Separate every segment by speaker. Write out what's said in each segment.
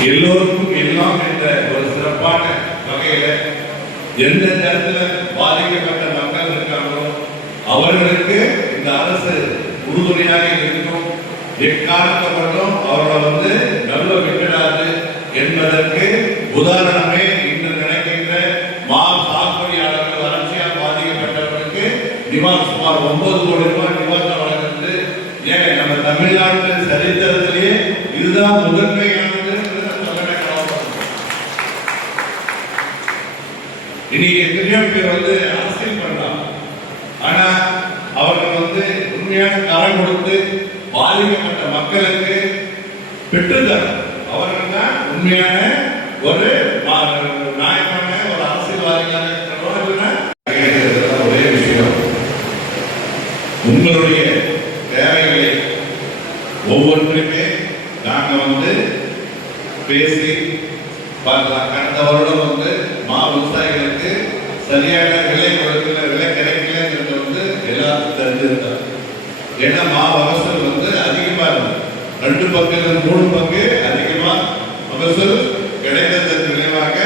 Speaker 1: எல்லோருக்கும் எல்லாம் என்ற ஒரு சிறப்பான வகையில எந்த நேரத்துல பாதிக்கப்பட்ட மக்கள் இருக்காங்களோ அவர்களுக்கு இந்த அரசு உறுதுணையாக இருக்கும் மட்டும் அவர்களை வந்து நல்ல விட்டுடாது என்பதற்கு உதாரணமே இன்று நினைக்கின்ற மா சாகுபடியாளர்கள் வறட்சியால் பாதிக்கப்பட்டவர்களுக்கு நிவாரணம் சுமார் ஒன்பது கோடி ரூபாய் நிவாரணம் வழங்குறது ஏன் நம்ம தமிழ்நாட்டில் சரித்திரத்திலேயே இதுதான் முதன்மை இன்னைக்கு எத்தனையோ பேர் வந்து அரசியல் பண்றாங்க ஆனா அவர்கள் வந்து உண்மையான கரம் கொடுத்து பாதிக்கப்பட்ட மக்களுக்கு பெற்றுத்தர அவர்கள் தான் உண்மையான ஒரு மா- நியாயமான ஒரு அரசியல்வாதிகளாக இருக்கிறோம் ஒரே விஷயம். உங்களுடைய தேவைகளை ஒவ்வொன்றுமே நாங்கள் வந்து பேசி பார்க்கலாம் கடந்த வருடம் வந்து மா விவசாயிகளுக்கு சரியான விலை கொடுக்கல விலை கிடைக்கலங்கிறது வந்து எல்லாருக்கும் தெரிஞ்சிருந்தாங்க. ஏன்னா மா மகசூல் வந்து அதிகமாக இருந்தது. ரெண்டு பங்குல மூணு பங்கு அதிகமாக மகசூல் கிடைத்ததன் விளைவாக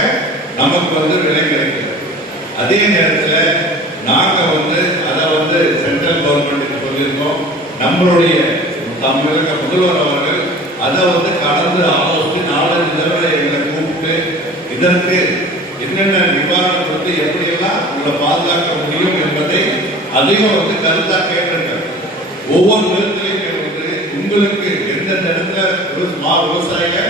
Speaker 1: நமக்கு வந்து விலை கிடைக்கல. அதே நேரத்தில் நாங்கள் வந்து அதை வந்து சென்ட்ரல் கவர்மெண்ட்டுக்கு சொல்லியிருக்கோம். நம்மளுடைய தமிழக முதல்வர் அவர்கள் அதை வந்து கலந்து ஆலோசித்து இதற்கு என்னென்ன நிவாரணம் கொடுத்து எப்படியெல்லாம் உங்களை பாதுகாக்க முடியும் என்பதை அதையும் வந்து கருத்தா கேட்டிருக்காங்க. ஒவ்வொரு விதத்திலையும் கேட்டு உங்களுக்கு எந்தெந்த இடத்துல விவசாய மா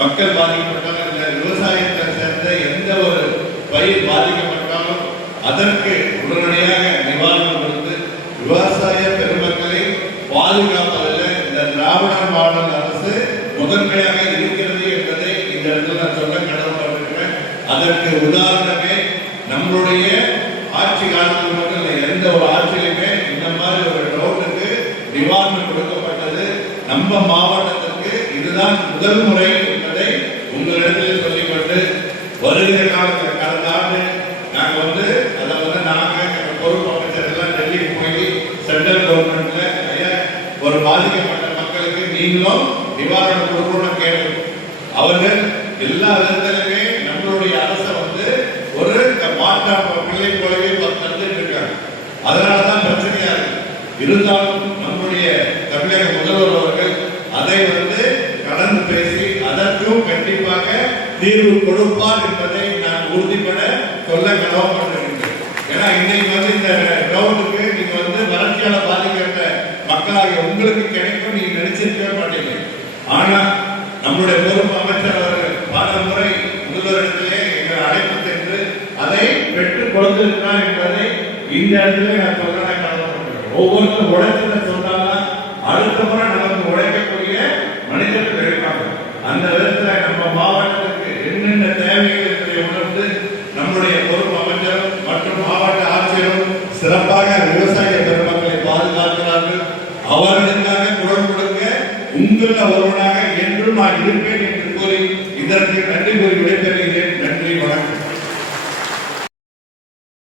Speaker 1: மக்கள் பாதிக்கப்பட்டாலும் இந்த விவசாயத்தை சேர்ந்த எந்த ஒரு பயிர் பாதிக்கப்பட்டாலும் அதற்கு உடனடியாக நிவாரணம் கொடுத்து விவசாய பெருமக்களை பாதுகாப்பதில் இந்த திராவிட மாடல் அரசு முதன்மையாக அதற்கு உதாரணமே நம்மளுடைய ஆட்சி காலத்தில் மட்டும் இல்லை எந்த ஒரு ஆட்சியிலுமே இந்த மாதிரி ஒரு ரோட்டுக்கு நிவாரணம் கொடுக்கப்பட்டது. நம்ம மாவட்டத்திற்கு இதுதான் முதல் முறை என்பதை உங்களிடத்தில் சொல்லிக்கொண்டு வருகிற காலத்தில் கடந்த ஆண்டு வந்து அதை வந்து நாங்கள் பொறுப்பு அமைச்சர் எல்லாம் டெல்லிக்கு போய் சென்ட்ரல் கவர்மெண்ட்ல ஒரு பாதிக்கப்பட்ட மக்களுக்கு நீங்களும் நிவாரணம் கொடுக்கணும்னு கேட்டோம். அவர்கள் எல்லா விதத்திலுமே நம்மளுடைய அரசை வந்து ஒரு மாற்ற பிள்ளை போலவே தந்துட்டு இருக்காங்க அதனாலதான் பிரச்சனையா இருக்கு. இருந்தாலும் நம்முடைய தமிழக முதல்வர் அவர்கள் அதை வந்து கடந்து பேசி அதற்கும் கண்டிப்பாக தீர்வு கொடுப்பார் என்பதை நான் உறுதிப்பட சொல்ல கடமைப்பட்டிருக்கிறேன் ஏன்னா இன்னைக்கு வந்து இந்த கிரவுண்டுக்கு நீங்க வந்து வறட்சியால பாதிக்கப்பட்ட மக்களாக உங்களுக்கு கிடைக்கும் நீங்க நினைச்சிருக்கவே மாட்டீங்க. ஆனா நம்முடைய பொறுப்பு அமைச்சர் அவர்கள் பல முறை முதல்வரிடத்திலே எங்கள் அழைப்பு சென்று அதை பெற்றுக் கொடுத்திருக்கிறார் என்பதை இந்த இடத்துல நான் சொல்றேன் நான் ஒவ்வொருத்தரும் உழைச்சதை சொன்னால்தான் அடுத்த முறை நமக்கு உழைக்கக்கூடிய மனிதர்கள் இருப்பாங்க அந்த விதத்துல நம்ம மாவட்டத்துக்கு என்னென்ன தேவைகள் என்பதை உணர்ந்து நம்முடைய பொறுப்பு அமைச்சரும் மற்றும் மாவட்ட ஆட்சியரும் சிறப்பாக விவசாய பெருமக்களை பாதுகாக்கிறார்கள். அவர்களுக்காக குரல் கொடுக்க உங்களில் ஒருவனாக என்றும் நான் இருப்பேன் என்று கூறி இதற்கு நன்றி கூறி விடைபெறுகிறேன். நன்றி வணக்கம்.